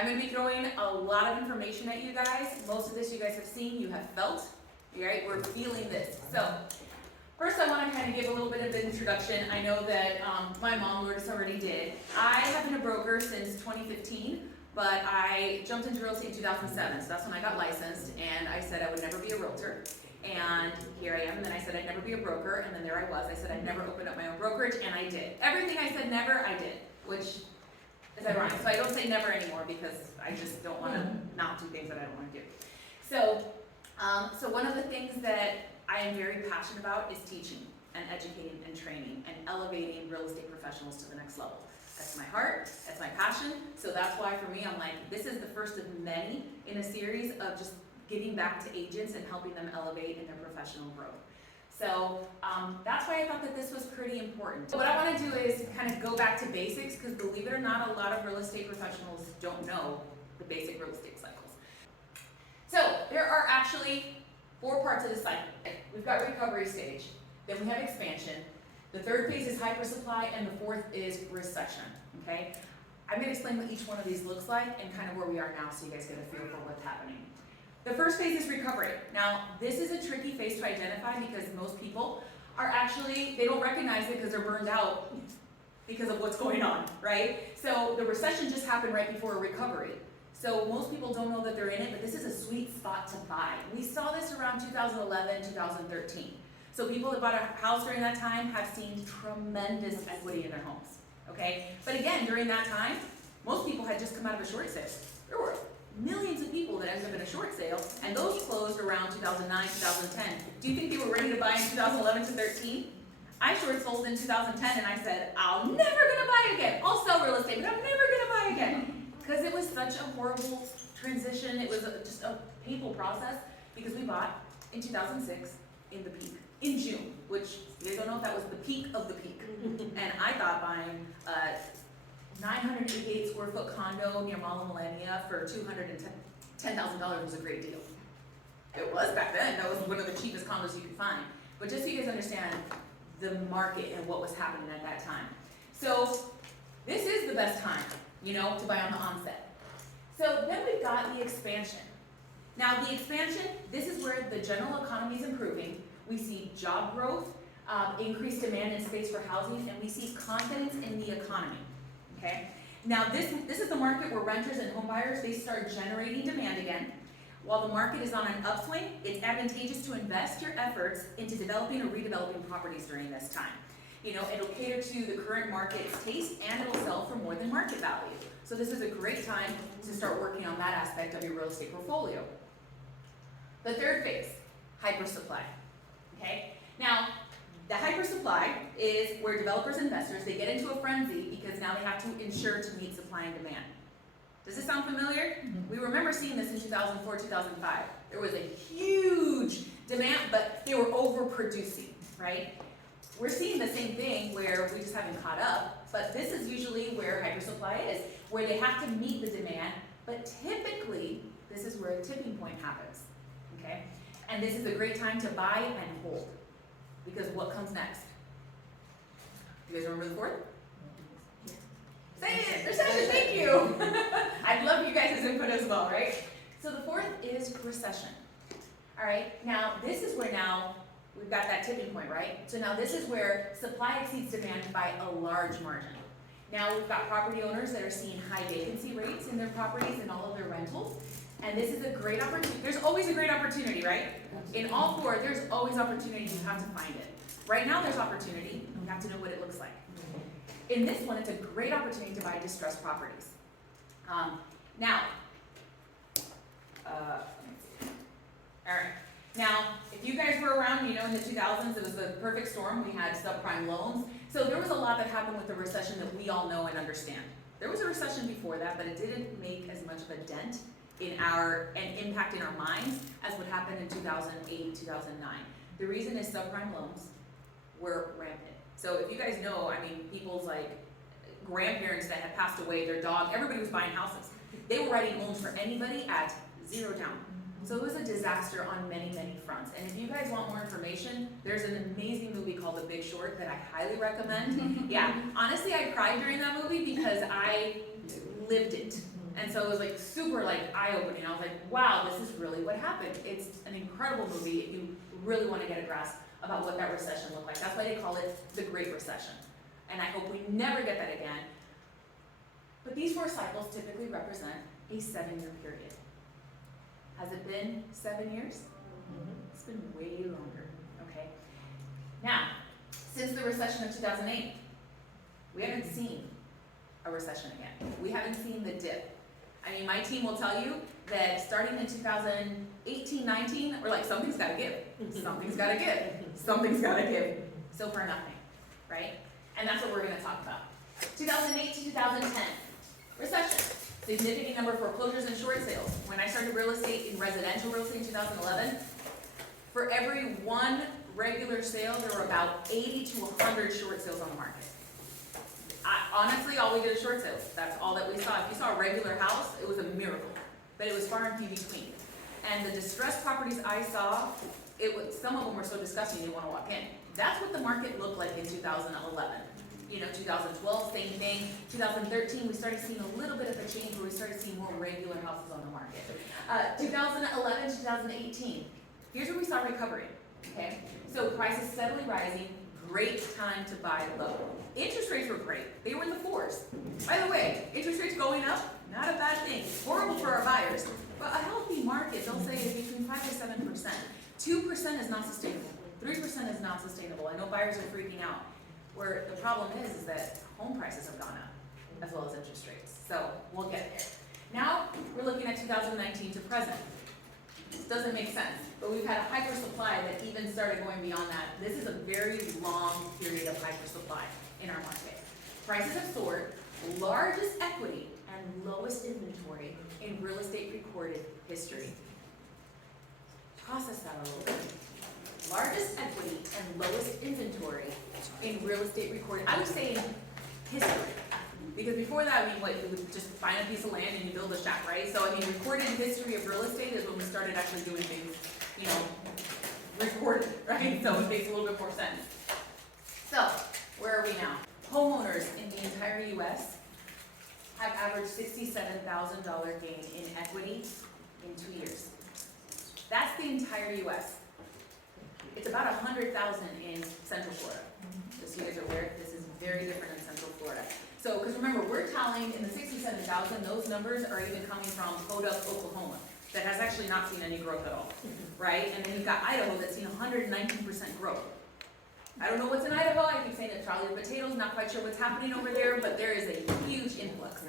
I'm going to be throwing a lot of information at you guys. Most of this you guys have seen, you have felt, right? We're feeling this. So, first I want to kind of give a little bit of an introduction. I know that my mom, Lourdes, already did. I have been a broker since 2015, but I jumped into real estate in 2007, so that's when I got licensed, and I said I would never be a realtor. And here I am, and then I said I'd never be a broker, and then there I was. I said I'd never open up my own brokerage, and I did. Everything I said never, I did, which is ironic. So I don't say never anymore because I just don't want to not do things that I don't want to do. So, so one of the things that I am very passionate about is teaching and educating and training and elevating real estate professionals to the next level. That's my heart, that's my passion. So that's why for me, I'm like, this is the first of many in a series of just giving back to agents and helping them elevate in their professional growth. So that's why I thought that this was pretty important. So what I want to do is kind of go back to basics, because believe it or not, a lot of real estate professionals don't know the basic real estate cycles. So there are actually 4 parts of the cycle. We've got recovery stage, then we have expansion, the 3rd phase is hypersupply, and the 4th is recession, okay? I'm going to explain what each one of these looks like and kind of where we are now so you guys get a feel for what's happening. The first phase is recovery. Now, this is a tricky phase to identify because most people are actually, they don't recognize it because they're burned out because of what's going on, right? So the recession just happened right before a recovery. So most people don't know that they're in it, but this is a sweet spot to buy. We saw this around 2011, 2013. So people that bought a house during that time have seen tremendous equity in their homes, okay? But again, during that time, most people had just come out of a short sale. There were millions of people that ended up in a short sale, and those closed around 2009, 2010. Do you think they were ready to buy in 2011 to 13? I short sold in 2010, and I said, I'm never gonna buy again. I'll sell real estate, but I'm never gonna buy again. Because it was such a horrible transition. It was just a painful process, because we bought in 2006 in the peak, in June, which you guys don't know if that was the peak of the peak. And I thought buying 988 square foot condo near Mall of Millennia for $210,000 was a great deal. It was back then. That was one of the cheapest condos you could find. But just so you guys understand the market and what was happening at that time. So this is the best time, you know, to buy on the onset. So then we've got the expansion. Now the expansion, this is where the general economy is improving. We see job growth, increased demand in space for housing, and we see confidence in the economy. Okay. Now this is the market where renters and home buyers, they start generating demand again. While the market is on an upswing, it's advantageous to invest your efforts into developing or redeveloping properties during this time. You know, it'll cater to the current market's taste and it'll sell for more than market value. So this is a great time to start working on that aspect of your real estate portfolio. The 3rd phase, hypersupply. Okay. Now, the hypersupply is where developers and investors, they get into a frenzy because now they have to ensure to meet supply and demand. Does this sound familiar? We remember seeing this in 2004, 2005. There was a huge demand, but they were overproducing, right? We're seeing the same thing where we just haven't caught up, but this is usually where hypersupply is, where they have to meet the demand, but typically, this is where a tipping point happens, okay? And this is a great time to buy and hold. Because what comes next? You guys remember the 4th? Say it! Recession, thank you! I'd love you guys' input as well, right? So the 4th is recession. Alright, now this is where now we've got that tipping point, right? So now this is where supply exceeds demand by a large margin. Now we've got property owners that are seeing high vacancy rates in their properties and all of their rentals. And this is a great opportunity. There's always a great opportunity, right? In all 4, there's always opportunity. You have to find it. Right now, there's opportunity. You have to know what it looks like. In this one, it's a great opportunity to buy distressed properties. Now, all right. Now, if you guys were around, you know, in the 2000s, it was the perfect storm. We had subprime loans. So there was a lot that happened with the recession that we all know and understand. There was a recession before that, but it didn't make as much of a dent in and impact in our minds as what happened in 2008, 2009. The reason is subprime loans were rampant. So if you guys know, I mean, people's like grandparents that had passed away, their dog, everybody was buying houses. They were writing loans for anybody at 0 down. So it was a disaster on many, many fronts. And if you guys want more information, there's an amazing movie called The Big Short that I highly recommend. Yeah, honestly, I cried during that movie because I lived it. And so it was like super like eye-opening. I was like, wow, this is really what happened. It's an incredible movie if you really want to get a grasp about what that recession looked like. That's why they call it the Great Recession. And I hope we never get that again. But these 4 cycles typically represent a 7-year period. Has it been 7 years? It's been way longer, okay? Now, since the recession of 2008, we haven't seen a recession again. We haven't seen the dip. I mean, my team will tell you that starting in 2018, 19, we're like, something's gotta give. Something's gotta give. Something's gotta give. So far, nothing, right? And that's what we're gonna talk about. 2008 to 2010, recession. Significant number of foreclosures and short sales. When I started real estate in residential real estate in 2011, for every 1 regular sale, there were about 80 to 100 short sales on the market. Honestly, all we did is short sales. That's all that we saw. If you saw a regular house, it was a miracle, but it was far and few between. And the distressed properties I saw, some of them were so disgusting you didn't want to walk in. That's what the market looked like in 2011. You know, 2012, same thing. 2013, we started seeing a little bit of a change where we started seeing more regular houses on the market. 2011, 2018, here's where we saw recovery, okay? So prices steadily rising, great time to buy low. Interest rates were great. They were in the 4s. By the way, interest rates going up, not a bad thing. Horrible for our buyers, but a healthy market, they'll say, is between 5 to 7%. 2% is not sustainable. 3% is not sustainable. I know buyers are freaking out. Where the problem is that home prices have gone up, as well as interest rates. So we'll get there. Now, we're looking at 2019 to present. This doesn't make sense, but we've had a hyper supply that even started going beyond that. This is a very long period of hyper supply in our market. Prices have soared, largest equity and lowest inventory in real estate recorded history. Process that a little bit. Largest equity and lowest inventory in real estate recorded, I would say in history. Because before that, I mean, what, you would just find a piece of land and you build a shack, right? So I mean, recorded history of real estate is when we started actually doing things, you know, recorded, right? So it makes a little bit more sense. So, where are we now? Homeowners in the entire US have averaged $67,000 gain in equity in 2 years. That's the entire US. It's about 100,000 in Central Florida. Just so you guys are aware, this is very different in Central Florida. So, because remember, we're tallying in the 67,000, those numbers are even coming from Podunk, Oklahoma, that has actually not seen any growth at all, right? And then you've got Idaho that's seen 119% growth. I don't know what's in Idaho. I keep saying it's probably potatoes, not quite sure what's happening over there, but there is a huge influx.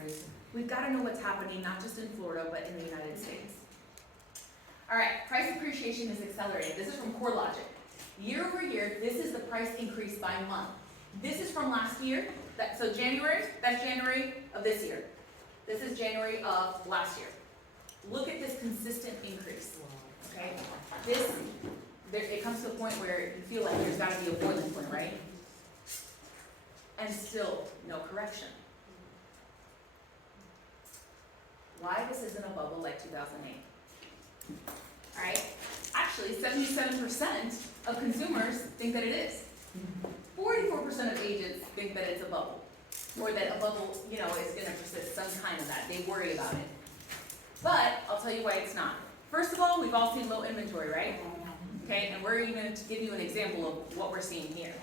We've got to know what's happening, not just in Florida, but in the United States. All right, price appreciation is accelerating. This is from CoreLogic. Year over year, this is the price increase by month. This is from last year. So January, that's January of this year. This is January of last year. Look at this consistent increase, okay? It comes to a point where you feel like there's got to be a boiling point, right? And still no correction. Why this isn't a bubble like 2008? All right, actually 77% of consumers think that it is. 44% of agents think that it's a bubble, or that a bubble, you know, is going to persist, some kind of that. They worry about it. But I'll tell you why it's not. First of all, we've all seen low inventory, right? Okay, and we're even going to give you an example of what we're seeing here.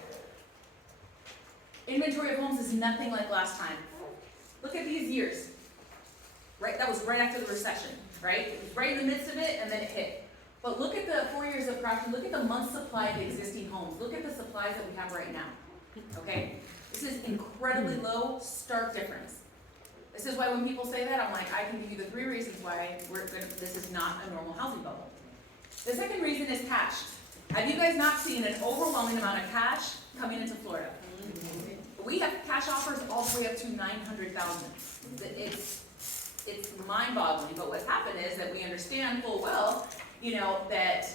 Inventory of homes is nothing like last time. Look at these years. Right, that was right after the recession, right? It was right in the midst of it, and then it hit. But look at the 4 years of production. Look at the month supply of existing homes. Look at the supplies that we have right now, okay? This is incredibly low, stark difference. This is why when people say that, I'm like, I can give you the 3 reasons why this is not a normal housing bubble. The second reason is cash. Have you guys not seen an overwhelming amount of cash coming into Florida? We have cash offers all the way up to $900,000. It's mind-boggling, but what's happened is that we understand full well, you know, that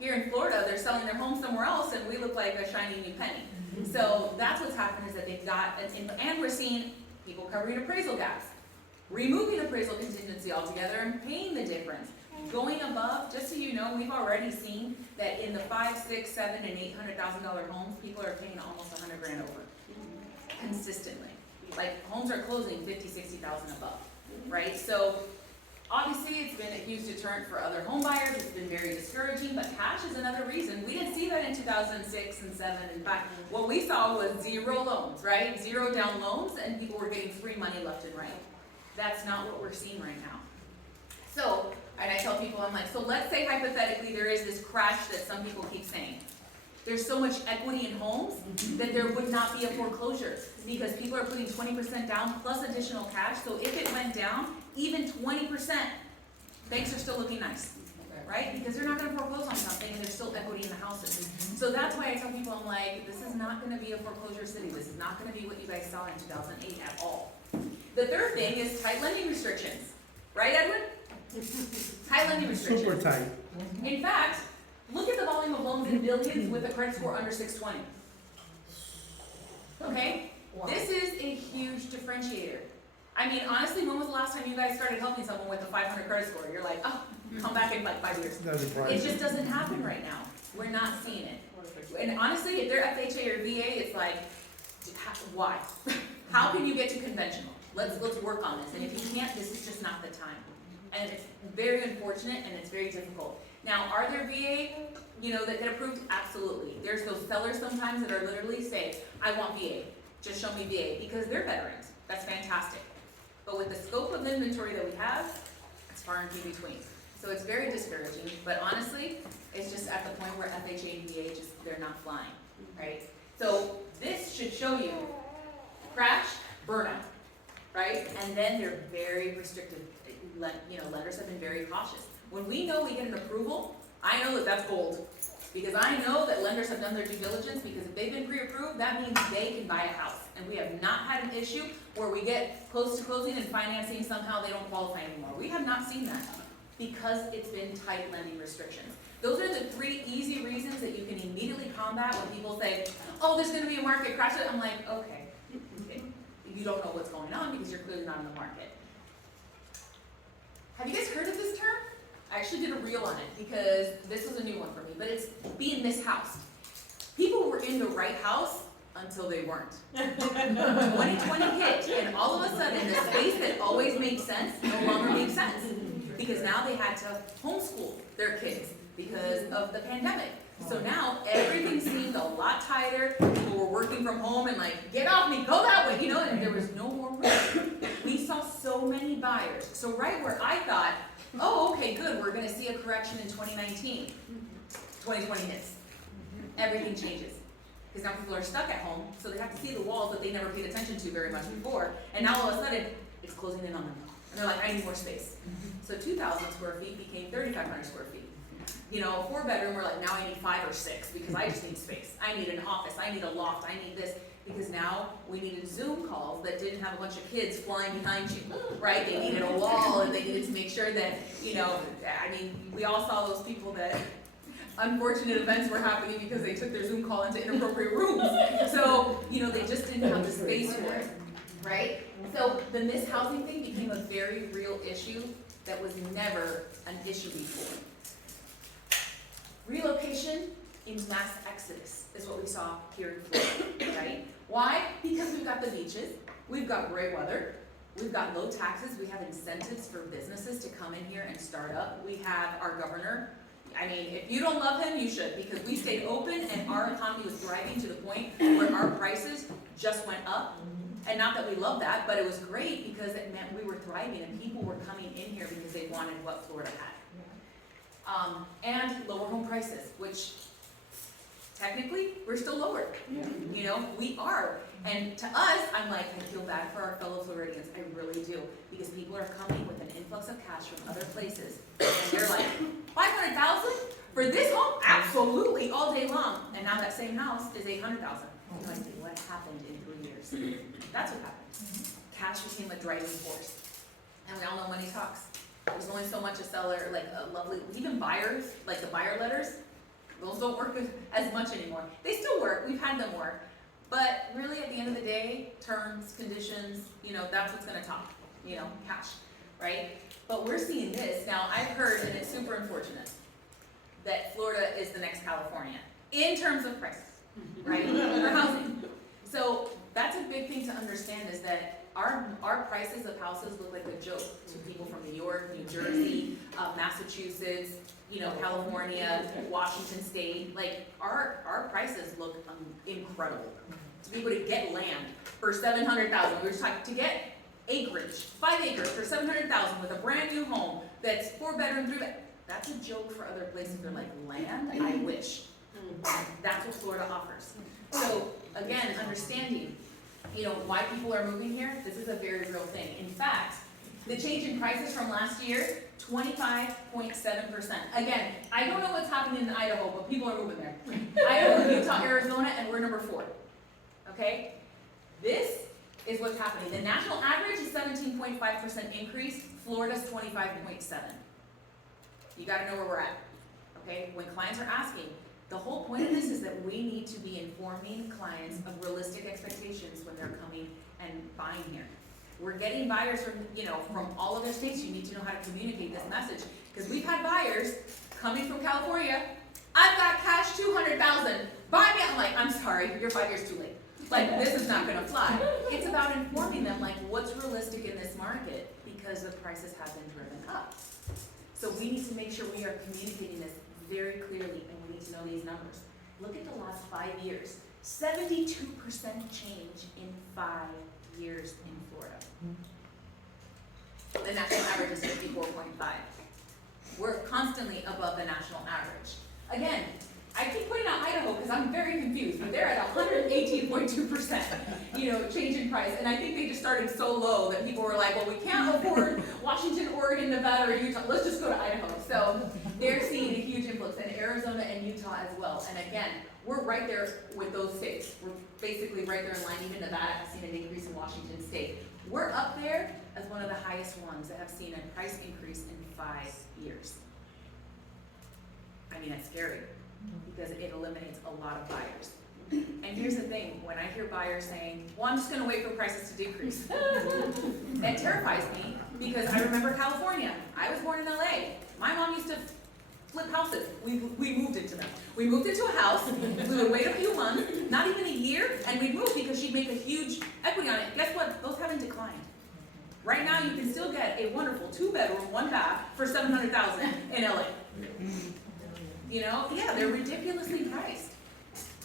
here in Florida, they're selling their home somewhere else, and we look like a shiny new penny. So that's what's happened is that they've got, and we're seeing people covering appraisal gaps, removing appraisal contingency altogether, and paying the difference. Going above, just so you know, we've already seen that in the $5, $6, $7, and $800,000 homes, people are paying almost $100,000 over, consistently. Like homes are closing $50,000, $60,000 above. right? So obviously it's been a huge deterrent for other home buyers, it's been very discouraging, but cash is another reason. We didn't see that in 2006 and 7 and 5. What we saw was zero loans, right? Zero down loans, and people were getting free money left and right. That's not what we're seeing right now. So, and I tell people, I'm like, so let's say hypothetically there is this crash that some people keep saying. There's so much equity in homes that there would not be a foreclosure because people are putting 20% down plus additional cash. So if it went down, even 20%, banks are still looking nice, right? Because they're not going to foreclose on something and there's still equity in the houses. So that's why I tell people, I'm like, this is not going to be a foreclosure city. This is not going to be what you guys saw in 2008 at all. The third thing is tight lending restrictions. Right, Edwin? Tight lending restrictions. Super tight. In fact, look at the volume of loans in billions with a credit score under 620. Okay? Wow. This is a huge differentiator. I mean, honestly, when was the last time you guys started helping someone with a 500 credit score? You're like, oh, come back in like 5 years. Doesn't surprise It me. just doesn't happen right now. We're not seeing it. And honestly, if they're FHA or VA, it's like, why? How can you get to conventional? Let's work on this. And if you can't, this is just not the time. And it's very unfortunate and it's very difficult. Now, are there VA, that get approved? Absolutely. There's those sellers sometimes that are literally say, I want VA. Just show me VA because they're veterans. That's fantastic. But with the scope of inventory that we have, it's far and few between. So it's very discouraging. But honestly, it's just at the point where FHA and VA they're not flying, right? So this should show you crash, burnout, right? And then they're very restrictive. Lenders have been very cautious. When we know we get an approval, I know that that's gold. Because I know that lenders have done their due diligence, because if they've been pre-approved, that means they can buy a house. And we have not had an issue where we get close to closing and financing, somehow they don't qualify anymore. We have not seen that because it's been tight lending restrictions. Those are the 3 easy reasons that you can immediately combat when people say, oh, there's going to be a market crash. I'm like, okay. You don't know what's going on because you're clearly not in the market. Have you guys heard of this term? I actually did a reel on it because this was a new one for me, but it's being mishoused. People were in the right house until they weren't. 2020 hit, and all of a sudden, the space that always made sense no longer makes sense. Because now they had to homeschool their kids because of the pandemic. So now everything seemed a lot tighter. People were working from home and like, get off me, go that way, and there was no more room. We saw so many buyers. So right where I thought, oh, okay, good, we're gonna see a correction in 2019. 2020 hits. Everything changes. Because now people are stuck at home, so they have to see the walls that they never paid attention to very much before. And now all of a sudden, it's closing in on them. And they're like, I need more space. So 2,000 square feet became 3,500 square feet. A 4-bedroom, we're like, now I need 5 or 6 because I just need space. I need an office, I need a loft, I need this. Because now we needed Zoom calls that didn't have a bunch of kids flying behind you, right? They needed a wall and they needed to make sure that, we all saw those people that unfortunate events were happening because they took their Zoom call into inappropriate rooms. So, they just didn't have the space for it, right? So the mishousing thing became a very real issue that was never an issue before. Relocation in mass exodus is what we saw here in Florida, right? Why? Because we've got the beaches, we've got great weather, we've got low taxes, we have incentives for businesses to come in here and start up. We have our governor. If you don't love him, you should, because we stayed open and our economy was thriving to the point where our prices just went up. And not that we love that, but it was great because it meant we were thriving and people were coming in here because they wanted what Florida had. And lower home prices, which technically we're still lower. We are. And to us, I'm like, I feel bad for our fellow Floridians. I really do. Because people are coming with an influx of cash from other places. And they're like, 500,000 for this home? Absolutely, all day long. And now that same house is 800,000. And I think, what happened in 3 years? That's what happened. Cash became a driving force. And we all know money talks. There's only so much a seller, like a lovely, even buyers, like the buyer letters, those don't work as much anymore. They still work, we've had them work. But really at the end of the day, terms, conditions, that's what's gonna talk, cash, right? But we're seeing this. Now I've heard, and it's super unfortunate, that Florida is the next California in terms of prices, right? For housing. So that's a big thing to understand is that our prices of houses look like a joke to people from New York, New Jersey, Massachusetts, California, Washington State. Like, our prices look incredible. To be able to get land for $700,000, we were just talking, to get acreage, 5 acres for $700,000 with a brand new home that's 4-bedroom, 3-bed. That's a joke for other places. They're like, land? I wish. That's what Florida offers. So again, understanding, why people are moving here. This is a very real thing. In fact, the change in prices from last year, 25.7%. Again, I don't know what's happening in Idaho, but people are moving there. Idaho, Utah, Arizona, and we're number 4. Okay? This is what's happening. The national average is 17.5% increase. Florida's 25.7%. You got to know where we're at. Okay? When clients are asking, the whole point of this is that we need to be informing clients of realistic expectations when they're coming and buying here. We're getting buyers from all other states. You need to know how to communicate this message, because we've had buyers coming from California. I've got cash $200,000. Buy me. I'm like, I'm sorry, you're 5 years too late. Like, this is not going to fly. It's about informing them, like, what's realistic in this market, because the prices have been driven up. So we need to make sure we are communicating this very clearly, and we need to know these numbers. Look at the last 5 years. 72% change in 5 years in Florida. The national average is 54.5. We're constantly above the national average. Again, I keep pointing out Idaho because I'm very confused, but they're at 118.2%, change in price. And I think they just started so low that people were like, well, we can't afford Washington, Oregon, Nevada, or Utah. Let's just go to Idaho. So they're seeing a huge influx, and Arizona and Utah as well. And again, we're right there with those states. We're basically right there in line. Even Nevada has seen an increase in Washington State. We're up there as one of the highest ones that have seen a price increase in 5 years. I mean, that's scary, because it eliminates a lot of buyers. And here's the thing, when I hear buyers saying, well, I'm just going to wait for prices to decrease, that terrifies me, because I remember California. I was born in LA. My mom used to flip houses. We moved into them. We moved into a house, we would wait a few months, not even a year, and we'd move because she'd make a huge equity on it. Guess what? Those haven't declined. Right now, you can still get a wonderful 2-bedroom, 1-bath for $700,000 in LA. Yeah, they're ridiculously priced.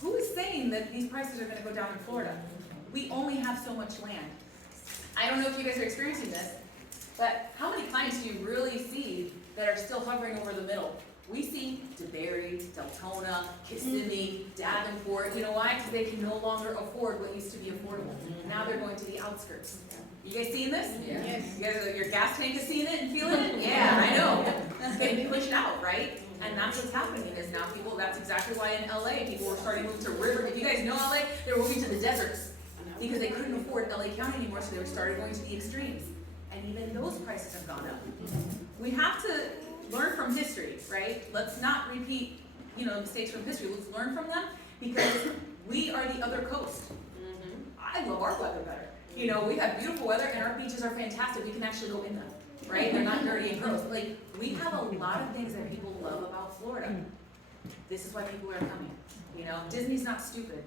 Who is saying that these prices are going to go down in Florida? We only have so much land. I don't know if you guys are experiencing this, but how many clients do you really see that are still hovering over the middle? We see DeBerry, Deltona, Kissimmee, Davenport. You know why? Because they can no longer afford what used to be affordable. Now they're going to the outskirts. You guys seeing this? Yes. You guys, your gas tank is seeing it and feeling it? Yeah, I know. It's getting pushed out, right? And that's what's happening is now people, that's exactly why in LA, people were starting to move to river. If you guys know LA, they were moving to the deserts because they couldn't afford LA County anymore, so they were started going to the extremes. And even those prices have gone up. We have to learn from history, right? Let's not repeat, mistakes from history. Let's learn from them, because we are the other coast. I love our weather better. We have beautiful weather and our beaches are fantastic. We can actually go in them, right? They're not dirty and gross. Like, we have a lot of things that people love about Florida. This is why people are coming. Disney's not stupid.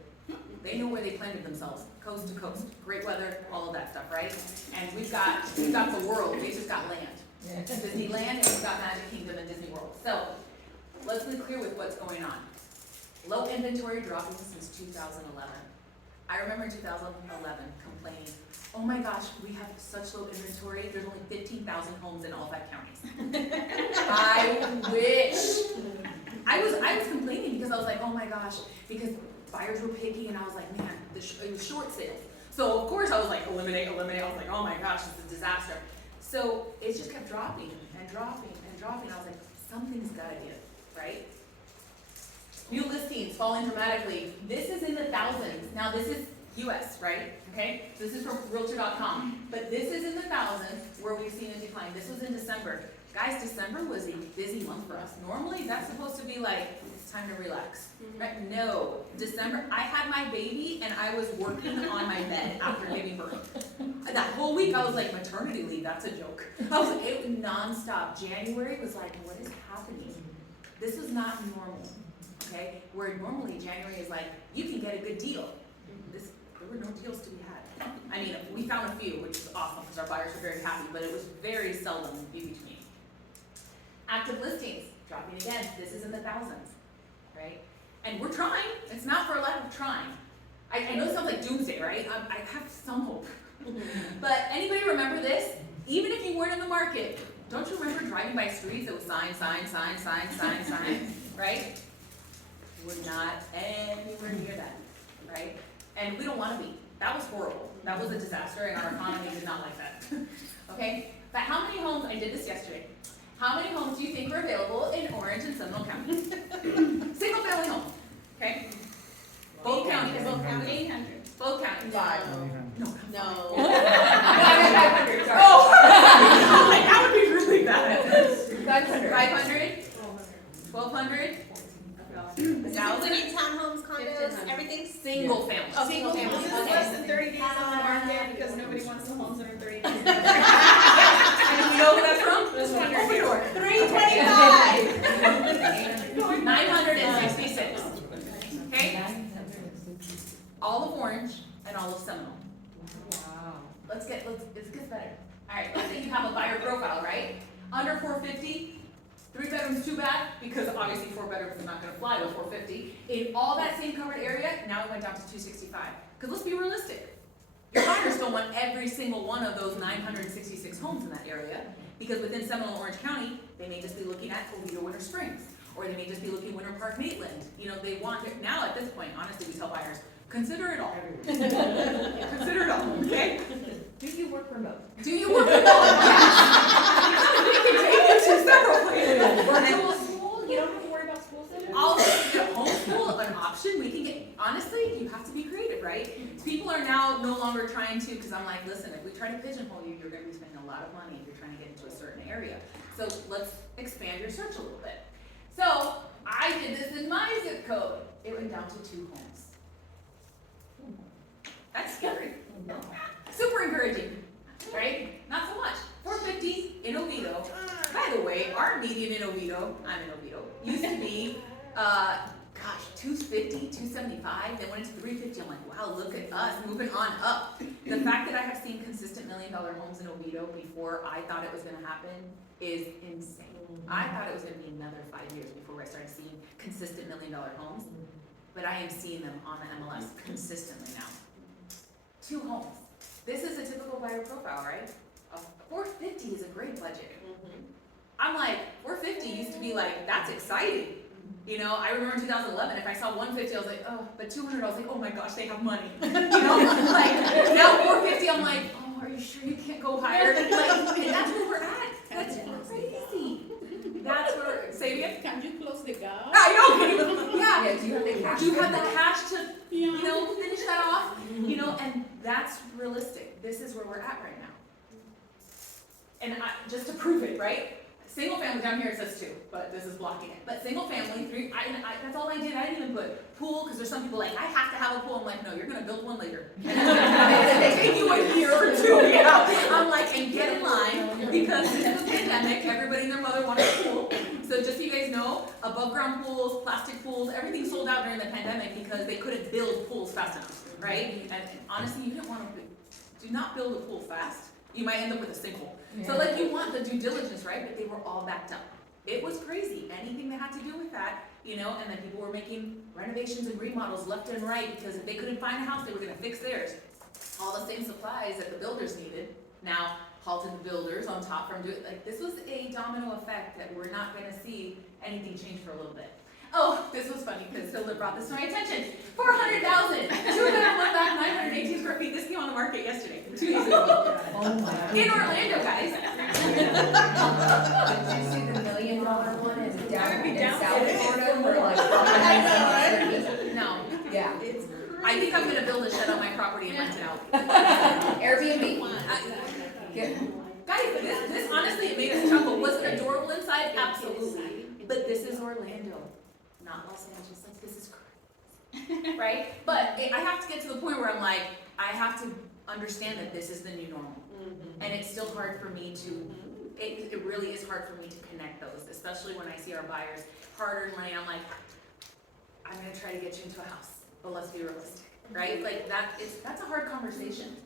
They know where they planted themselves, coast to coast. Great weather, all of that stuff, right? And we've got the world. They just got land. Disneyland, and we've got Magic Kingdom and Disney World. So let's be clear with what's going on. Low inventory dropping since 2011. I remember in 2011 complaining, oh my gosh, we have such low inventory. There's only 15,000 homes in all 5 counties. I wish. I was complaining because I was like, oh my gosh, because buyers were picky, and I was like, man, it was short sales. So of course I was like, eliminate. I was like, oh my gosh, this is a disaster. So it just kept dropping and dropping and dropping. I was like, something's gotta give, right? New listings falling dramatically. This is in the thousands. Now this is US, right? Okay? This is from Realtor.com. But this is in the thousands where we've seen a decline. This was in December. Guys, December was a busy month for us. Normally that's supposed to be like, it's time to relax. Right? No. December, I had my baby and I was working on my bed after giving birth. That whole week I was like, maternity leave, that's a joke. I was like, it was nonstop. January was like, what is happening? This was not normal. Okay, where normally January is like, you can get a good deal. It there were no deals to be had. I mean, we found a few, which is awesome because our buyers were very happy, but it was very seldom in between. Active listings, dropping again, this is in the thousands, right? And we're trying, it's not for a lack of trying. I know it sounds like doomsday, right? I have some hope. But anybody remember this? Even if you weren't in the market, don't you remember driving by streets that was sign, right? We're not anywhere near that, right? And we don't want to be. That was horrible. That was a disaster, and our economy did not like that. Okay? But how many homes, I did this yesterday, how many homes do you think are available in Orange and Seminole County? Single family homes, okay? Both counties. 800. Both counties. 5. No. 500. Sorry. Oh! Like, that would be really bad. 500. 500? 1,200? Including townhomes, condos, everything? Single family. Oh, single family. This is Okay. less than 30 days on the market because nobody wants the homes that are 30 days. And you know where that's from? This one Open door. 325. 966. Okay? All of Orange and all of Seminole. Wow. It gets better. Alright, let's say you have a buyer profile, right? Under 450, 3 bedrooms, 2 bath, because obviously 4 bedrooms is not gonna fly with 450. In all that same covered area, now it went down to 265. Because let's be realistic. Your buyers don't want every single one of those 966 homes in that area, because within Seminole and Orange County, they may just be looking at OVIEDO Winter Springs, or they may just be looking Winter Park Maitland. You know, they want it. Now at this point, honestly, we tell buyers, consider it all. Consider it all, okay? Do you work remote? Do you work remote? Yes. We can take you to several places. Virtual school? You don't have to worry about school centers? All of you know, homeschool, an option. We can get, honestly, you have to be creative, right? People are now no longer trying to, because I'm like, listen, if we try to pigeonhole you, you're going to be spending a lot of money if you're trying to get into a certain area. So let's expand your search a little bit. So I did this in my zip code. It went down to 2 homes. That's scary. Super encouraging, right? Not so much. 450 in OVIEDO. By the way, our median in OVIEDO, I'm in OVIEDO, used to be, 250, 275, then went into 350. I'm like, wow, look at us, moving on up. The fact that I have seen consistent $1 million homes in OVIEDO before I thought it was gonna happen is insane. I thought it was gonna be another 5 years before I started seeing consistent $1 million homes, but I am seeing them on the MLS consistently now. 2 homes. This is a typical buyer profile, right? 450 is a great budget. I'm like, 450 used to be like, that's exciting. You know, I remember in 2011, if I saw 150, I was like, oh, but 200, I was like, oh my gosh, they have money. You know, like, now 450, I'm like, oh, are you sure you can't go higher? Like, and that's where we're at. That's crazy. That's where, say it again? Can you close the gap? I know. Yeah. Do you have the cash? Do you have the cash to, you know, finish that off? You know, and that's realistic. This is where we're at right now. And just to prove it, right? Single family down here it says 2, but this is blocking it. But single family, 3, that's all I did. I didn't even put pool, because there's some people like, I have to have a pool. I'm like, no, you're going to build one later. It's take you a year or 2. Yeah. I'm like, and get in line, because this is a pandemic. Everybody and their mother wanted a pool. So just so you guys know, above ground pools, plastic pools, everything sold out during the pandemic because they couldn't build pools fast enough, right? And honestly, you didn't want to, do not build a pool fast. You might end up with a sinkhole. So like you want the due diligence, right? But they were all backed up. It was crazy. Anything that had to do with that, you know, and then people were making renovations and remodels left and right because if they couldn't find a house, they were going to fix theirs. All the same supplies that the builders needed now halted the builders on top from doing, like this was a domino effect that we're not going to see anything change for a little bit. Oh, this was funny because Hilda brought this to my attention. 400,000, 2 bedroom, 1 bath, 918 square feet. This came on the market yesterday, 2 days ago. Oh my. In Orlando, guys. Did you see the $1 million one in I would be down South for it. Florida? For like No, yeah. I think I'm gonna build a shed on my property and rent it out. Airbnb. Guys, this honestly, it made us chuckle. Was it adorable inside? Absolutely. But this is Orlando, not Los Angeles. Like, this is crazy, right? But I have to get to the point where I'm like, I have to understand that this is the new normal. And it's still hard for me to, it really is hard for me to connect those, especially when I see our buyers hard-earned money. I'm like, I'm gonna try to get you into a house, but let's be realistic. right? Like that's a hard conversation.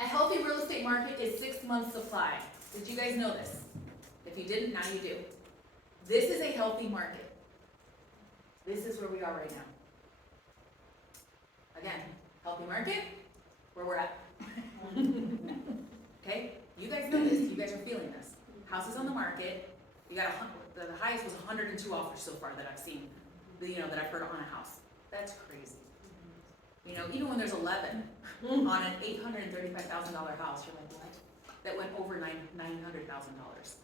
A healthy real estate market is 6 months supply. Did you guys know this? If you didn't, now you do. This is a healthy market. This is where we are right now. Again, healthy market, where we're at. Okay, you guys know this, you guys are feeling this. Houses on the market, you got the highest was 102 offers so far that I've seen, that I've heard on a house. That's crazy. Even when there's 11 on an $835,000 house, you're like, what? That went over $900,000.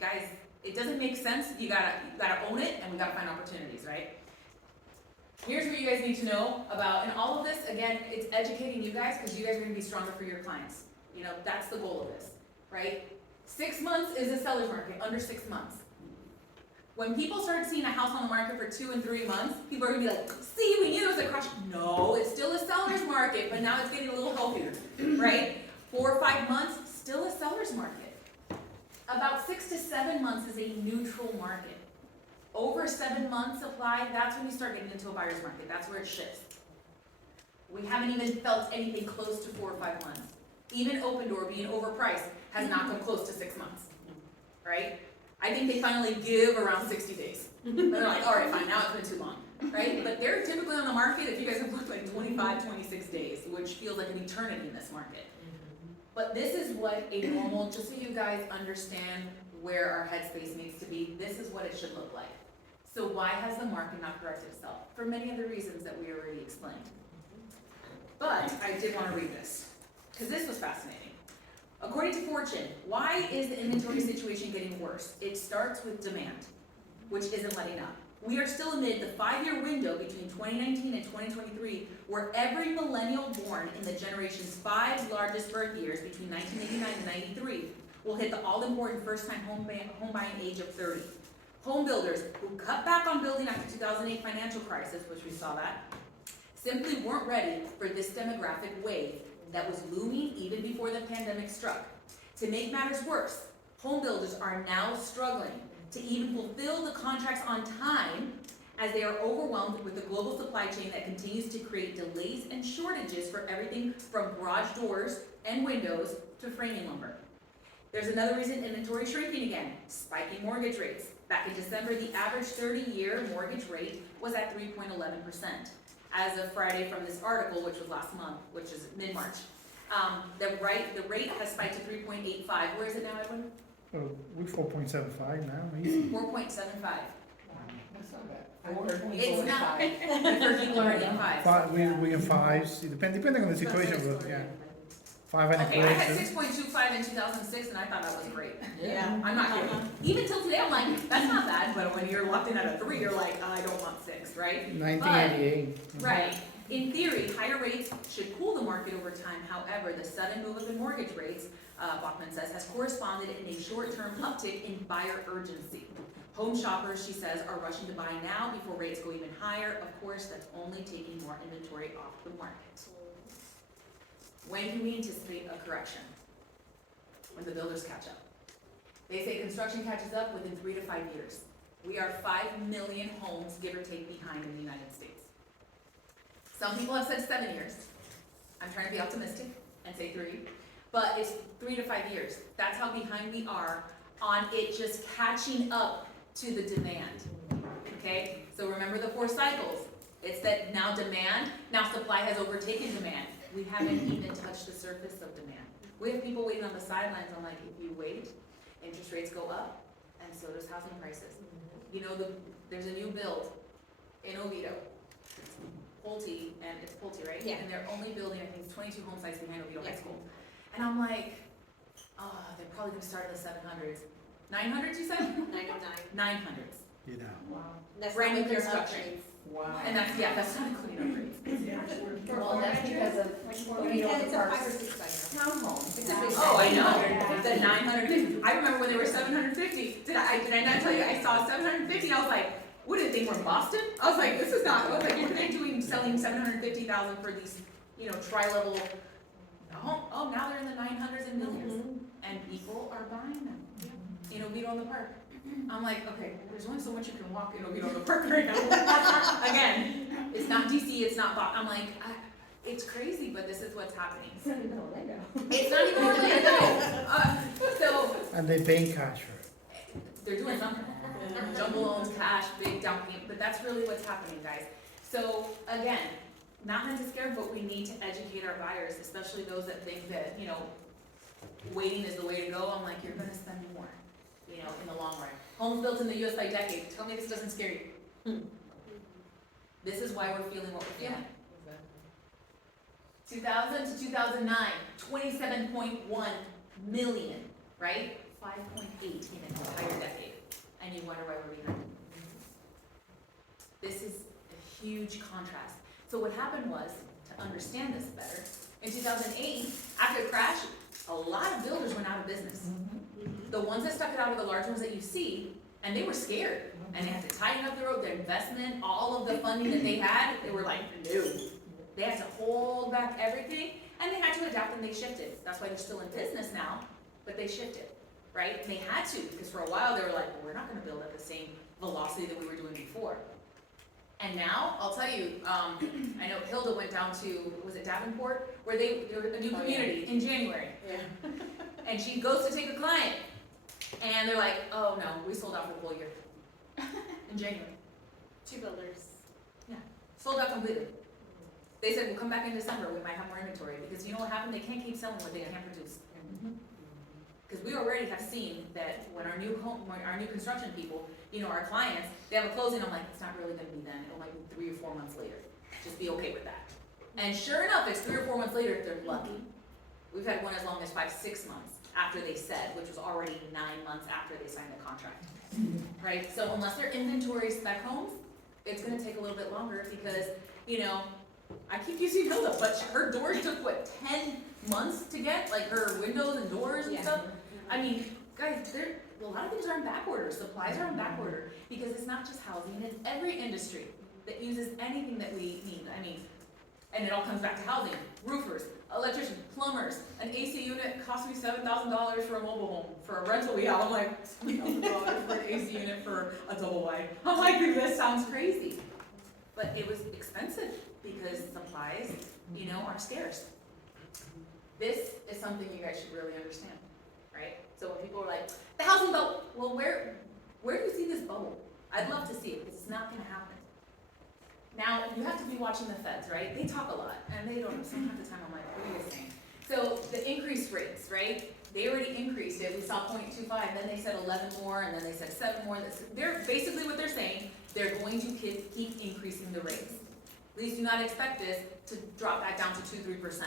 Guys, it doesn't make sense. You gotta own it, and we gotta find opportunities, right? Here's what you guys need to know about, and all of this, again, it's educating you guys, because you guys are gonna be stronger for your clients. That's the goal of this, right? 6 months is a seller's market, under 6 months. When people start seeing a house on the market for 2 and 3 months, people are gonna be like, see, we knew there was a crash. No, it's still a seller's market, but now it's getting a little healthier, right? 4 or 5 months, still a seller's market. About 6 to 7 months is a neutral market. Over 7 months supply, that's when you start getting into a buyer's market. That's where it shifts. We haven't even felt anything close to 4 or 5 months. Even Open Door being overpriced has not come close to 6 months, right? I think they finally give around 60 days. They're like, all right, fine, now it's been too long, right? But they're typically on the market, if you guys have looked, like 25, 26 days, which feels like an eternity in this market. But this is what a normal, just so you guys understand where our headspace needs to be, this is what it should look like. So why has the market not corrected itself? For many of the reasons that we already explained. But I did want to read this, because this was fascinating. According to Fortune, why is the inventory situation getting worse? It starts with demand, which isn't letting up. We are still amid the 5-year window between 2019 and 2023, where every millennial born in the generation's 5 largest birth years, between 1989 and 93, will hit the all-important first-time home buying age of 30. Home builders who cut back on building after 2008 financial crisis, which we saw that, simply weren't ready for this demographic wave that was looming even before the pandemic struck. To make matters worse, home builders are now struggling to even fulfill the contracts on time, as they are overwhelmed with the global supply chain that continues to create delays and shortages for everything from garage doors and windows to framing lumber. There's another reason inventory is shrinking again, spiking mortgage rates. Back in December, the average 30-year mortgage rate was at 3.11%. As of Friday from this article, which was last month, which is mid-March. The rate has spiked to 3.85. Where is it now, Edwin? We're 4.75 now, easy. 4.75. That's not bad. It's not. I've heard people are in 5. We in 5s, depending on the situation, but yeah. 5 and a Okay, I had quarter. 6.25 in 2006, and I thought that was great. Yeah. I'm not kidding. Even till today, I'm like, that's not bad, but when you're locked in at a 3, you're like, I don't want 6, right? 1988. Right. In theory, higher rates should cool the market over time. However, the sudden move up in mortgage rates, Bachman says, has corresponded in a short-term uptick in buyer urgency. Home shoppers, she says, are rushing to buy now before rates go even higher. Of course, that's only taking more inventory off the market. When can we anticipate a correction? When the builders catch up. They say construction catches up within 3 to 5 years. We are 5 million homes, give or take, behind in the United States. Some people have said 7 years. I'm trying to be optimistic and say 3, but it's 3 to 5 years. That's how behind we are on it just catching up to the demand, okay? So remember the 4 cycles. It's that now supply has overtaken demand. We haven't even touched the surface of demand. We have people waiting on the sidelines. I'm like, if you wait, interest rates go up, and so does housing prices. There's a new build in OVIEDO. Pulte, and it's Pulte, right? Yeah. And they're only building, I think, 22 home sites behind OVIEDO High School. And I'm like, they're probably gonna start in the 700s. 900s, you said? 900s. You know. Wow. Brand new construction. Wow. And that's not including upgrades. Well, that's because of, It's a 5 or 6 cycle. townhomes. It's a big Oh, I know, Yeah. the 950, I remember when they were 750, did I not tell you, I saw 750, and I was like, what did they think, we're in Boston? I was like, this is not, I was like, what are they doing selling 750,000 for these, tri-level home? Oh, now they're in the 900s and millions, and people are buying them, OVIEDO on the park. I'm like, okay, there's only so much you can walk in OVIEDO on the park right now. Again, It's not DC, it's not I'm like, it's crazy, but this is what's happening. It's not even Orlando. It's not even Orlando. So, And they paying cash for it. they're doing something. Jumbo loans, cash, big down payment, but that's really what's happening, guys. So, again, not meant to scare, but we need to educate our buyers, especially those that think that, waiting is the way to go. I'm like, you're gonna spend more, in the long run. Homes built in the US by decade, tell me this doesn't scare you. This is why we're feeling what we're feeling. 2000 to 2009, 27.1 million, right? 5.8 in an entire decade. And you wonder why we're behind. This is a huge contrast. So what happened was, to understand this better, in 2008, after the crash, a lot of builders went out of business. The ones that stuck it out are the large ones that you see, and they were scared. And they had to tighten up their investment, all of the funding that they had, they were like, no. They had to hold back everything, and they had to adapt, and they shifted. That's why they're still in business now, but they shifted, right? And they had to, because for a while they were like, well, we're not gonna build at the same velocity that we were doing before. And now, I'll tell you, I know Hilda went down to, was it Davenport? Where they were a new community in January. Yeah. And she goes to take a client, and they're like, oh no, we sold out for the whole year. In January. 2 builders. Sold out completely. They said, we'll come back in December, we might have more inventory, because you know what happened? They can't keep selling what they can't produce. Because we already have seen that when our new construction people, our clients, they have a closing, I'm like, it's not really gonna be then, it might be 3 or 4 months later. Just be okay with that. And sure enough, it's 3 or 4 months later if they're lucky. We've had one as long as 5, 6 months after they said, which was already 9 months after they signed the contract. Right? So unless their inventory spec homes, it's gonna take a little bit longer because, I keep using Hilda, but her doors took 10 months to get, like her windows and doors and stuff. I mean, guys, a lot of things are on back order, supplies are on back order, because it's not just housing, it's every industry that uses anything that we need. I mean, and it all comes back to housing, roofers, electricians, plumbers. An AC unit cost me $7,000 for a mobile home. For a rental we have, I'm like, $7,000 for an AC unit for a double wide. I'm like, this sounds crazy. But it was expensive because supplies, are scarce. This is something you guys should really understand, right? So when people are like, the housing bubble, well, where do you see this bubble? I'd love to see it, because it's not gonna happen. Now, you have to be watching the feds, right? They talk a lot, and they don't, some half the time I'm like, what are you guys saying? So the increased rates, right? They already increased it, we saw 0.25, then they said 11 more, and then they said 7 more. They're basically what they're saying, they're going to keep increasing the rates. Please do not expect this to drop back down to 2-3%.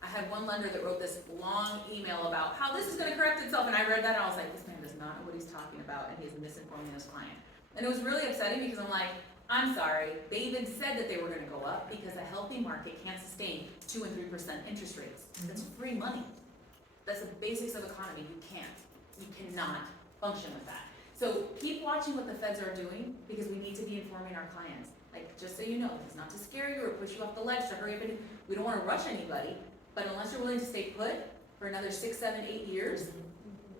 I had one lender that wrote this long email about how this is gonna correct itself, and I read that and I was like, this man does not know what he's talking about, and he's misinforming his client. And it was really upsetting because I'm like, I'm sorry, they even said that they were gonna go up because a healthy market can't sustain 2 and 3% interest rates. That's free money. That's the basics of economy. You can't. You cannot function with that. So keep watching what the feds are doing, because we need to be informing our clients. Like, just so you know, it's not to scare you or push you off the ledge to hurry up, and we don't wanna rush anybody, but unless you're willing to stay put for another 6, 7, 8 years,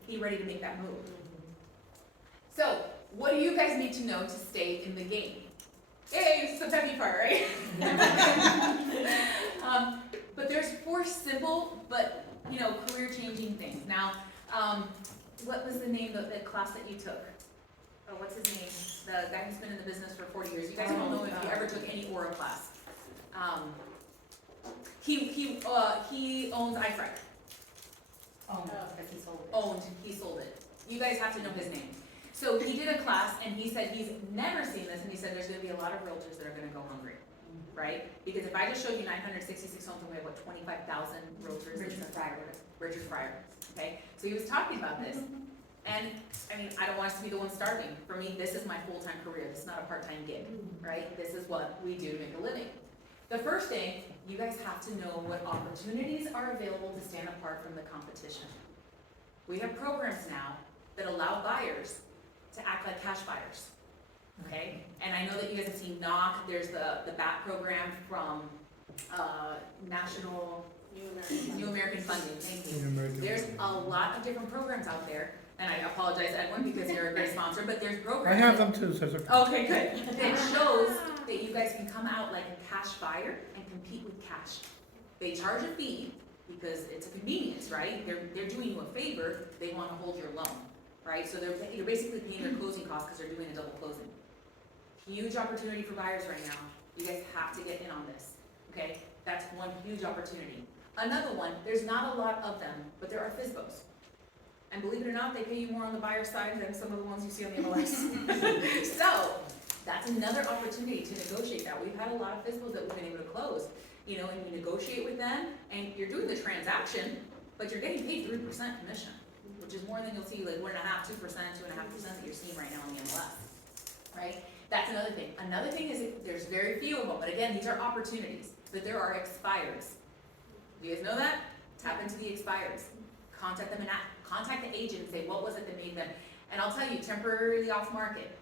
be ready to make that move. So, what do you guys need to know to stay in the game? Yay, it's the peppy part, right? But there's 4 simple, but, career-changing things. Now, what was the name of the class that you took? Oh, what's his name? The guy who's been in the business for 40 years. You guys don't know if you ever took any Aura class. He owns iFrag. He sold it. You guys have to know his name. So he did a class, and he said he's never seen this, and he said there's going to be a lot of realtors that are going to go hungry, right? Because if I just showed you 966 homes, and we have, 25,000 realtors? Richard Fryer, okay? So he was talking about this, and, I don't want us to be the ones starving. For me, this is my full-time career. This is not a part-time gig, right? This is what we do to make a living. The first thing, you guys have to know what opportunities are available to stand apart from the competition. We have programs now that allow buyers to act like cash buyers, okay? And I know that you guys have seen NOC, there's the BAT program from National New American Funding, thank you. There's a lot of different programs out there, and I apologize, Edwin, because you're a great sponsor, but there's programs. I have them too, so it's okay. Okay, good. That shows fact that you guys can come out like a cash buyer and compete with cash. They charge a fee because it's a convenience, right? They're doing you a favor, they wanna hold your loan, right? So you're basically paying their closing costs because they're doing a double closing. Huge opportunity for buyers right now. You guys have to get in on this, okay? That's one huge opportunity. Another one, there's not a lot of them, but there are FSBOs. And believe it or not, they pay you more on the buyer side than some of the ones you see on the MLS. So, that's another opportunity to negotiate that. We've had a lot of FSBOs that we've been able to close. You know, and you negotiate with them, and you're doing the transaction, but you're getting paid 3% commission, which is more than you'll see, like 1.5%, 2%, 2.5% that you're seeing right now on the MLS, right? That's another thing. Another thing is that there's very few of them, but again, these are opportunities, but there are expireds. Do you guys know that? Tap into the expireds. Contact them and contact the agent and say, what was it that made them? And I'll tell you, temporarily off market.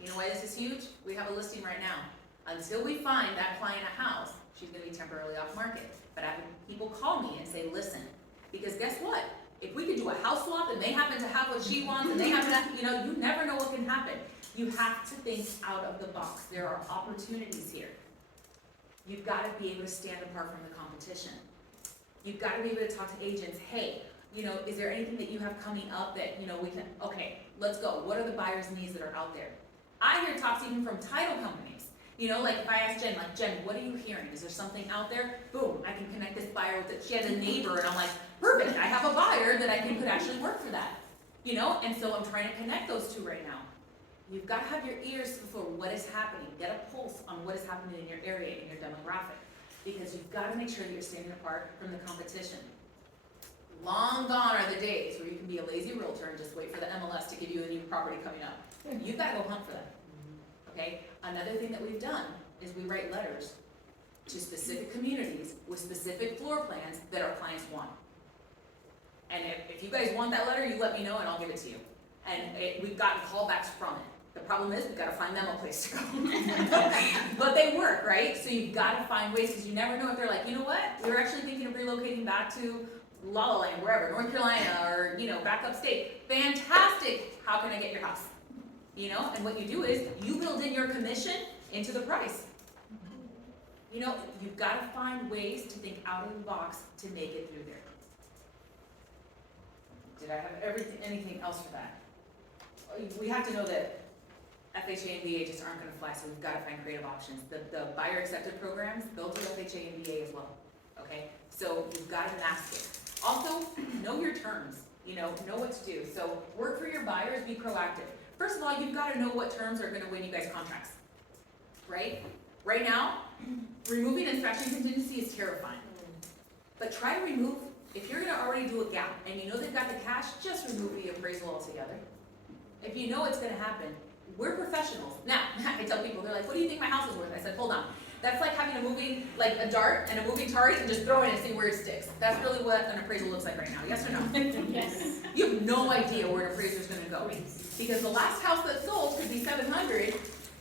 You know why this is huge? We have a listing right now. Until we find that client a house, she's gonna be temporarily off market. But I've had people call me and say, listen, because guess what? If we could do a house swap and they happen to have what she wants and they happen to, you know, you never know what can happen. You have to think out of the box. There are opportunities here. You've gotta be able to stand apart from the competition. You've gotta be able to talk to agents, hey, you know, is there anything that you have coming up that, you know, we can, okay, let's go. What are the buyer's needs that are out there? I hear talks even from title companies. You know, like if I ask Jen, like, Jen, what are you hearing? Is there something out there? Boom, I can connect this buyer with it. She has a neighbor and I'm like, perfect, I have a buyer that I think could actually work for that. You know, and so I'm trying to connect those two right now. You've got to have your ears for what is happening. Get a pulse on what is happening in your area, in your demographic. Because you've got to make sure that you're standing apart from the competition. Long gone are the days where you can be a lazy realtor and just wait for the MLS to give you a new property coming up. You've got to go hunt for that. Okay? Another thing that we've done is we write letters to specific communities with specific floor plans that our clients want. And if you guys want that letter, you let me know and I'll give it to you. And we've gotten callbacks from it. The problem is we've got to find them a place to go. But they work, right? So you've got to find ways because you never know if they're like, you know what? We were actually thinking of relocating back to La La Land, wherever, North Carolina or, you know, back upstate. Fantastic. How can I get your house? You know, and what you do is you build in your commission into the price. You know, you've got to find ways to think out of the box to make it through there. Did I have anything else for that? We have to know that FHA and VA just aren't going to fly, so we've got to find creative options. The buyer accepted programs, they'll do FHA and VA as well. Okay, so you've got to mask it. Also, know your terms. You know what to do. So work for your buyers, be proactive. First of all, you've got to know what terms are going to win you guys contracts, right? Right now, removing inspection contingency is terrifying. But try to remove, if you're going to already do a gap and you know they've got the cash, just remove the appraisal altogether. If you know it's going to happen, we're professionals. Now, I tell people, they're like, what do you think my house is worth? I said, hold on. That's like having like a dart and a moving target and just throwing it and see where it sticks. That's really what an appraisal looks like right now. Yes or no? Yes. You have no idea where an appraiser's going to go. Because the last house that sold could be 700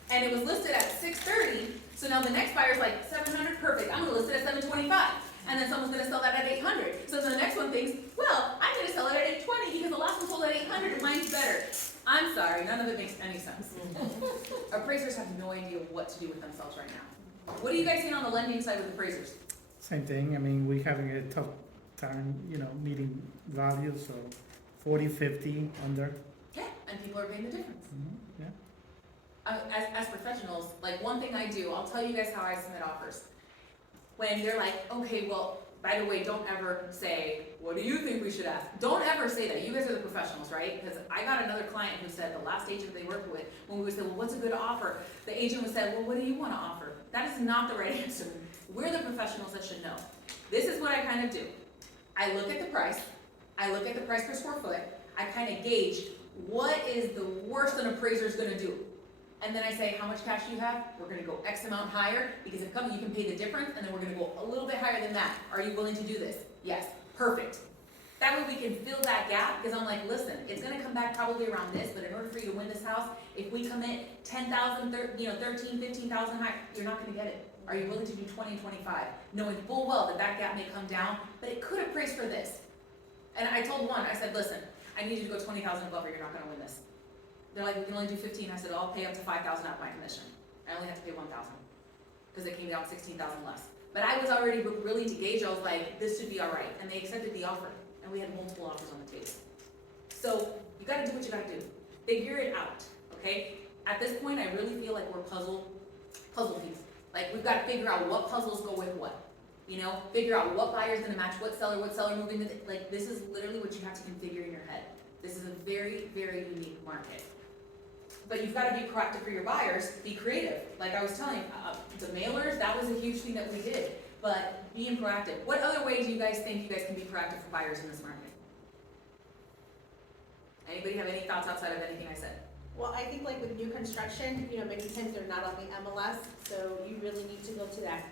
and it was listed at 630. So now the next buyer's like, 700, perfect. I'm going to list it at 725. And then someone's going to sell that at 800. So the next one thinks, well, I'm going to sell it at 820 because the last one sold at 800 and mine's better. I'm sorry, none of it makes any sense. Appraisers have no idea what to do with themselves right now. What are you guys seeing on the lending side with appraisers? Same thing. I mean, we're having a tough time, you know, meeting values, so 40, 50 under. Yeah, and people are paying the difference. Yeah. As professionals, like one thing I do, I'll tell you guys how I submit offers. When they're like, okay, well, by the way, don't ever say, what do you think we should ask? Don't ever say that. You guys are the professionals, right? Because I got another client who said the last agent they worked with, when we would say, well, what's a good offer? The agent would say, well, what do you want to offer? That is not the right answer. We're the professionals that should know. This is what I kind of do. I look at the price. I look at the price per square foot. I kind of gauge what is the worst an appraiser is going to do. And then I say, how much cash do you have? We're going to go X amount higher, because if you can pay the difference, and then we're going to go a little bit higher than that. Are you willing to do this? Yes. Perfect. That way we can fill that gap, because I'm like, listen, it's going to come back probably around this, but in order for you to win this house, if we commit 10,000, 13, 15,000 higher, you're not going to get it. Are you willing to do 20 and 25? Knowing full well that that gap may come down, but it could appraise for this. And I told one, I said, listen, I need you to go 20,000 above or you're not going to win this. They're like, we can only do 15. I said, I'll pay up to 5,000 out of my commission. I only had to pay 1,000 because it came down 16,000 less. But I was already willing to gauge. I was like, this should be all right, and they accepted the offer, and we had multiple offers on the table. So you got to do what you got to do. Figure it out, okay? At this point, I really feel like we're puzzle pieces. Like we've got to figure out what puzzles go with what. You know, figure out what buyer's gonna match what seller moving with it. Like this is literally what you have to configure in your head. This is a very, very unique market. But you've got to be proactive for your buyers, be creative. Like I was telling you, the mailers, that was a huge thing that we did. But being proactive. What other ways do you guys think you guys can be proactive for buyers in this market? Anybody have any thoughts outside of anything I said? Well, I think like with new construction, many times they're not on the MLS, so you really need to go to that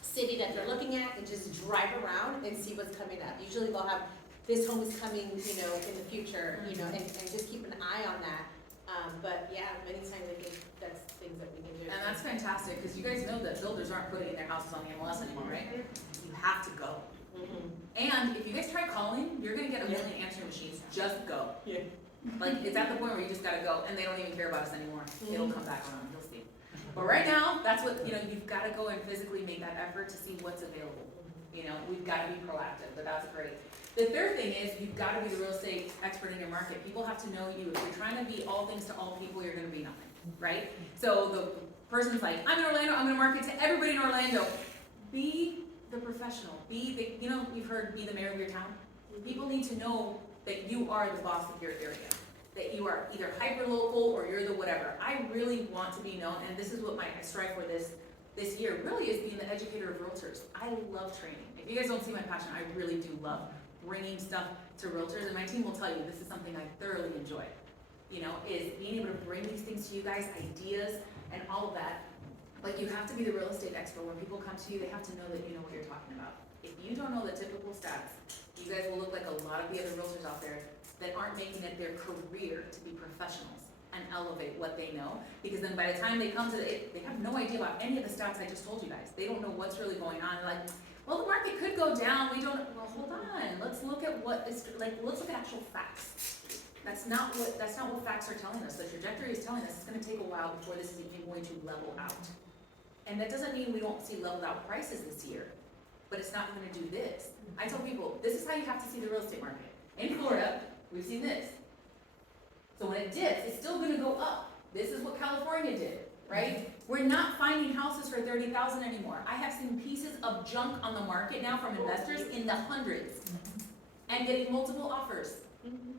city that they're looking at and just drive around and see what's coming up. Usually they'll have, this home is coming, in the future, and just keep an eye on that. But yeah, many times I think that's things that we can do. And that's fantastic, because you guys know that builders aren't putting their houses on the MLS anymore, right? You have to go. And if you guys try calling, you're gonna get a million answering machines. Just go. Yeah. Like, it's at the point where you just gotta go, and they don't even care about us anymore. It'll come back around, you'll see. But right now, that's what, you've gotta go and physically make that effort to see what's available. We've gotta be proactive, but that's great. The third thing is, you've gotta be the real estate expert in your market. People have to know you. If you're trying to be all things to all people, you're gonna be nothing, right? So the person's like, I'm in Orlando, I'm gonna market to everybody in Orlando. Be the professional, be the, you've heard, be the mayor of your town. People need to know that you are the boss of your area, that you are either hyper-local or you're the whatever. I really want to be known, and this is what I strive for this year, really is being the educator of realtors. I love training. If you guys don't see my passion, I really do love bringing stuff to realtors, and my team will tell you this is something I thoroughly enjoy, is being able to bring these things to you guys, ideas, and all of that. But you have to be the real estate expert. When people come to you, they have to know that you know what you're talking about. If you don't know the typical stats, you guys will look like a lot of the other realtors out there that aren't making it their career to be professionals and elevate what they know. Because then by the time they come to it, they have no idea about any of the stats I just told you guys. They don't know what's really going on. They're like, well, the market could go down. We don't, well, hold on. Let's look at let's look at actual facts. That's not what facts are telling us. The trajectory is telling us it's gonna take a while before this is even going to level out. And that doesn't mean we won't see leveled out prices this year, but it's not gonna do this. I tell people, this is how you have to see the real estate market. In Florida, we've seen this. So when it dips, it's still gonna go up. This is what California did, right? We're not finding houses for $30,000 anymore. I have seen pieces of junk on the market now from investors in the hundreds and getting multiple offers.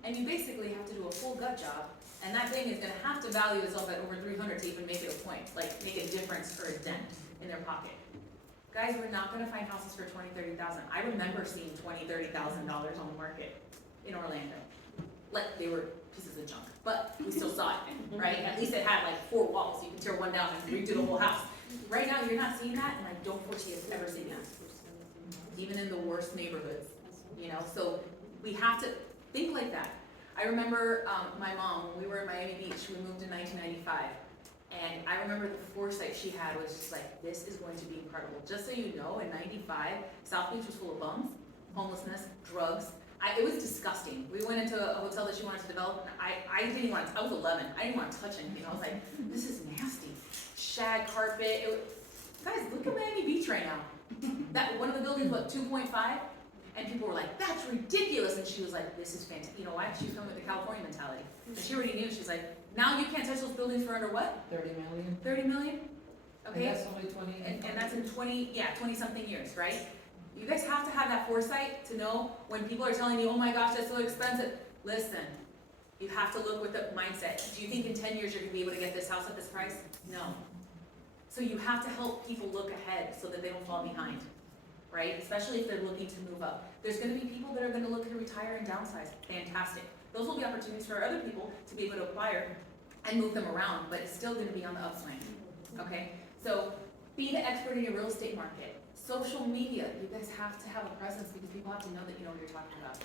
And you basically have to do a full gut job, and that thing is gonna have to value itself at over 300 to even make it a point, like make a difference or a dent in their pocket. Guys, we're not gonna find houses for $20,000, $30,000. I remember seeing $20,000, $30,000 on the market in Orlando. Like, they were pieces of junk, but we still saw it, right? At least it had like 4 walls. You can tear one down and redo the whole house. Right now, you're not seeing that, and I don't foresee us ever seeing that. Even in the worst neighborhoods, So we have to think like that. I remember my mom, when we were in Miami Beach, we moved in 1995. And I remember the foresight she had was just like, this is going to be incredible. Just so you know, in 95, South Beach was full of bums, homelessness, drugs. It was disgusting. We went into a hotel that she wanted to develop, and I didn't even want to, I was 11, I didn't want to touch anything. I was like, this is nasty. Shag carpet. Guys, look at Miami Beach right now. That one of the buildings, what, 2.5? And people were like, that's ridiculous. And she was like, this is fantastic. You know why? She was coming with the California mentality. And she already knew. She's like, now you can't touch those buildings for under what? 30 million. 30 million? Okay. And that's only 20. And that's in 20 something years, right? You guys have to have that foresight to know when people are telling you, oh my gosh, that's so expensive. Listen, you have to look with the mindset. Do you think in 10 years you're gonna be able to get this house at this price? No. So you have to help people look ahead so that they don't fall behind, right? Especially if they're looking to move up. There's gonna be people that are gonna look to retire and downsize. Fantastic. Those will be opportunities for other people to be able to acquire and move them around, but it's still gonna be on the upswing, okay? So be the expert in your real estate market. Social media, you guys have to have a presence because people have to know that you know what you're talking about.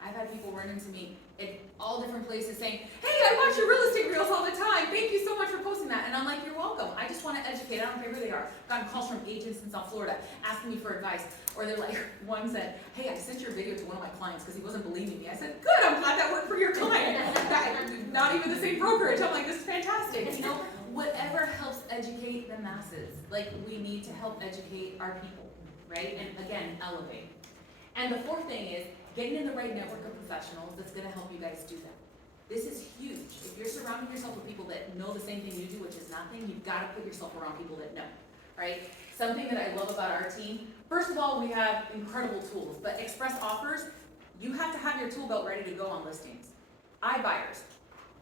I've had people run into me at all different places saying, hey, I watch your real estate reels all the time. Thank you so much for posting that. And I'm like, you're welcome. I just want to educate. I don't care who they are. I've gotten calls from agents in South Florida asking me for advice. Or they're like, one said, hey, I sent your video to one of my clients because he wasn't believing me. I said, good, I'm glad that worked for your client. Not even the same brokerage. I'm like, this is fantastic. whatever helps educate the masses. Like, we need to help educate our people, right? And again, elevate. And the fourth thing is getting in the right network of professionals that's gonna help you guys do that. This is huge. If you're surrounding yourself with people that know the same thing you do, which is nothing, you've gotta put yourself around people that know, right? Something that I love about our team, first of all, we have incredible tools, but express offers, you have to have your tool belt ready to go on listings. iBuyers,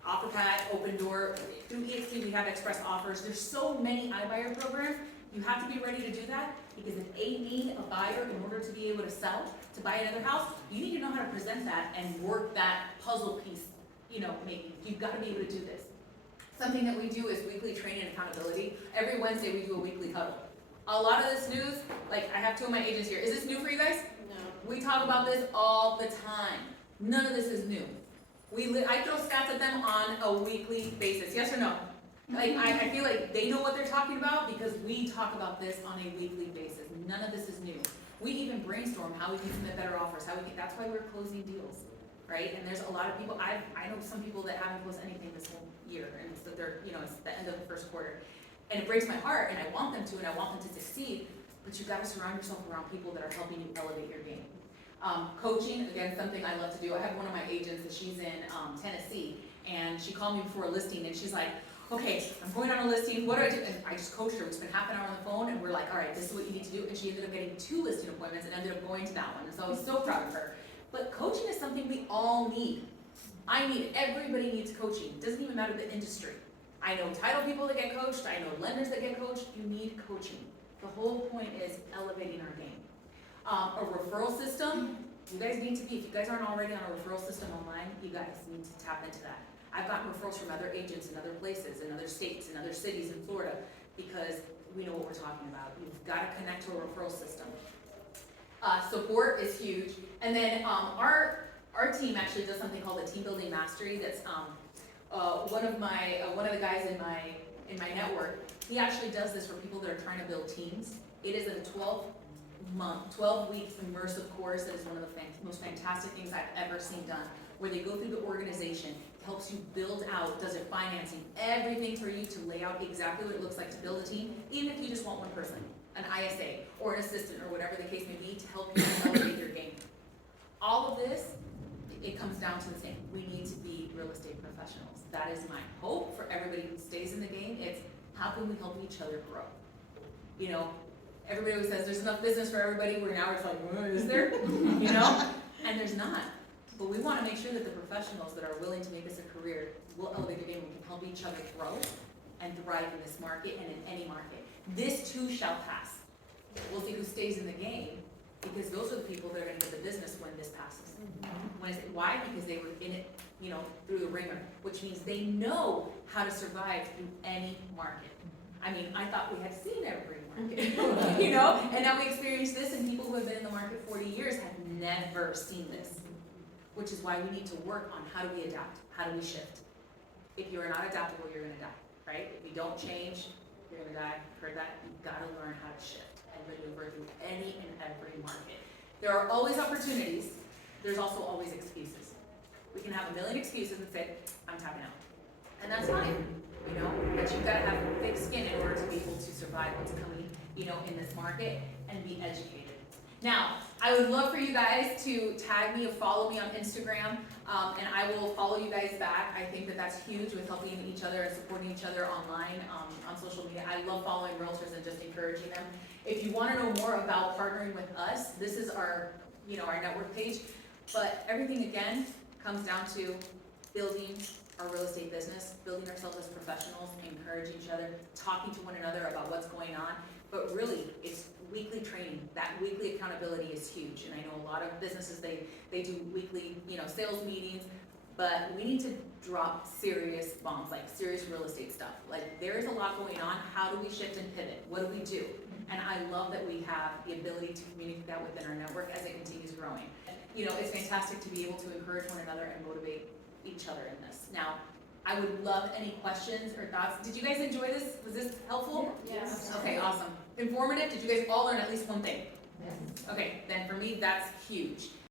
OfferPad, Open Door, through EXP we have express offers. There's so many iBuyer programs. You have to be ready to do that because if they need a buyer in order to be able to sell, to buy another house, you need to know how to present that and work that puzzle piece, maybe. You've got to be able to do this. Something that we do is weekly training and accountability. Every Wednesday we do a weekly huddle. A lot of this news, like I have two of my agents here. Is this new for you guys? No. We talk about this all the time. None of this is new. I throw stats at them on a weekly basis, yes or no? Like, I feel like they know what they're talking about because we talk about this on a weekly basis. None of this is new. We even brainstorm how we can submit better offers, that's why we're closing deals, right? And there's a lot of people, I know some people that haven't closed anything this whole year, and it's that they're, it's the end of the first quarter. And it breaks my heart, and I want them to, and I want them to succeed, but you've got to surround yourself around people that are helping you elevate your game. Coaching, again, something I love to do. I have one of my agents that she's in Tennessee, and she called me before a listing, and she's like, okay, I'm going on a listing, what do I do? And I just coached her. We spent half an hour on the phone, and we're like, all right, this is what you need to do. And she ended up getting 2 listing appointments and ended up going to that one. And so I was so proud of her. But coaching is something we all need. Everybody needs coaching. It doesn't even matter the industry. I know title people that get coached. I know lenders that get coached. You need coaching. The whole point is elevating our game. A referral system, you guys need to be, if you guys aren't already on a referral system online, you guys need to tap into that. I've gotten referrals from other agents in other places, in other states, in other cities in Florida, because we know what we're talking about. You've got to connect to a referral system. Support is huge. And then our team actually does something called a team building mastery. That's one of the guys in my network. He actually does this for people that are trying to build teams. It is a 12-week immersive course that is one of the most fantastic things I've ever seen done, where they go through the organization, helps you build out, does it financing, everything for you to lay out exactly what it looks like to build a team, even if you just want one person, an ISA or an assistant or whatever the case may be, to help you elevate your game. All of this, it comes down to the same. We need to be real estate professionals. That is my hope for everybody who stays in the game. It's how can we help each other grow? Everybody always says there's enough business for everybody. Now it's like, is there? And there's not. But we want to make sure that the professionals that are willing to make this a career will elevate the game. We can help each other grow and thrive in this market and in any market. This too shall pass. We'll see who stays in the game, because those are the people that are going to get the business when this passes. Why? Because they were in it, through the ringer, which means they know how to survive through any market. I thought we had seen every market, and now we experience this, and people who have been in the market 40 years have never seen this, which is why we need to work on how do we adapt, how do we shift. If you're not adaptable, you're gonna die, right? If you don't change, you're gonna die. Heard that? You've gotta learn how to shift and maneuver through any and every market. There are always opportunities. There's also always excuses. We can have a million excuses and say, I'm tapping out. And that's fine. But you've got to have thick skin in order to be able to survive what's coming, in this market and be educated. Now, I would love for you guys to tag me or follow me on Instagram, and I will follow you guys back. I think that that's huge with helping each other and supporting each other online on social media. I love following realtors and just encouraging them. If you want to know more about partnering with us, this is our, our network page. But everything again comes down to building our real estate business, building ourselves as professionals, encouraging each other, talking to one another about what's going on. But really, it's weekly training. That weekly accountability is huge. And I know a lot of businesses, they do weekly, sales meetings, but we need to drop serious bombs, like serious real estate stuff. Like, there is a lot going on. How do we shift and pivot? What do we do? And I love that we have the ability to communicate that within our network as it continues growing. It's fantastic to be able to encourage one another and motivate each other in this. Now, I would love any questions or thoughts. Did you guys enjoy this? Was this helpful? Yes. Okay, awesome. Informative? Did you guys all learn at least one thing? Yes. Okay, then for me, that's huge.